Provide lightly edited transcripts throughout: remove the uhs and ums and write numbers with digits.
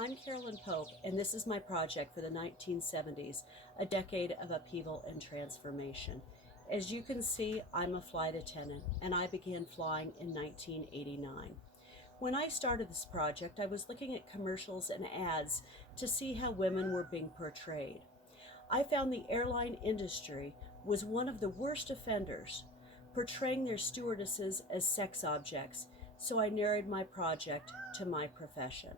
I'm Carolyn Pope, and this is my project for the 1970s, a decade of upheaval and transformation. As you can see, I'm a flight attendant, and I began flying in 1989. When I started this project, I was looking at commercials and ads to see how women were being portrayed. I found the airline industry was one of the worst offenders, portraying their stewardesses as sex objects, so I narrowed my project to my profession.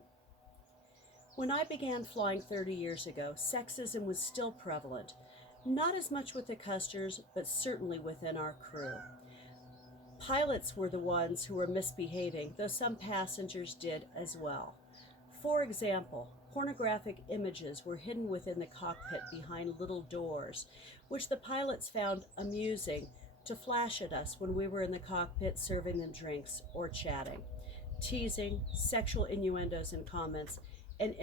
When I began flying 30 years ago, sexism was still prevalent, not as much with the customers, but certainly within our crew. Pilots were the ones who were misbehaving, though some passengers did as well. For example, pornographic images were hidden within the cockpit behind little doors, which the pilots found amusing to flash at us when we were in the cockpit serving them drinks or chatting. Teasing, sexual innuendos and comments, and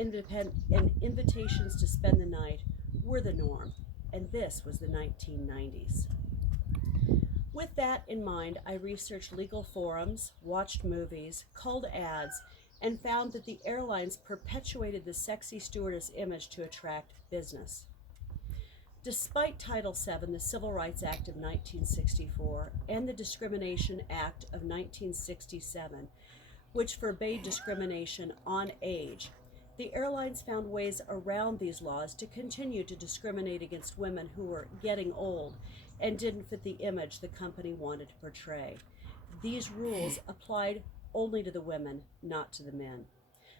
invitations to spend the night were the norm, and this was the 1990s. With that in mind, I researched legal forums, watched movies, culled ads, and found that the airlines perpetuated the sexy stewardess image to attract business. Despite Title VII, the Civil Rights Act of 1964, and the Discrimination Act of 1967, which forbade discrimination on age, the airlines found ways around these laws to continue to discriminate against women who were getting old and didn't fit the image the company wanted to portray. These rules applied only to the women, not to the men.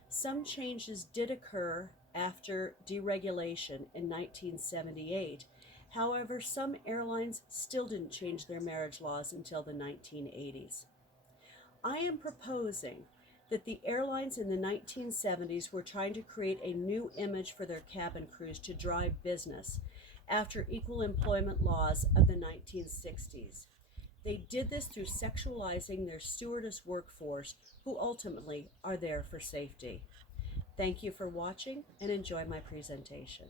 Some changes did occur after deregulation in 1978. However, some airlines still didn't change their marriage laws until the 1980s. I am proposing that the airlines in the 1970s were trying to create a new image for their cabin crews to drive business after equal employment laws of the 1960s. They did this through sexualizing their stewardess workforce, who ultimately are there for safety. Thank you for watching and enjoy my presentation.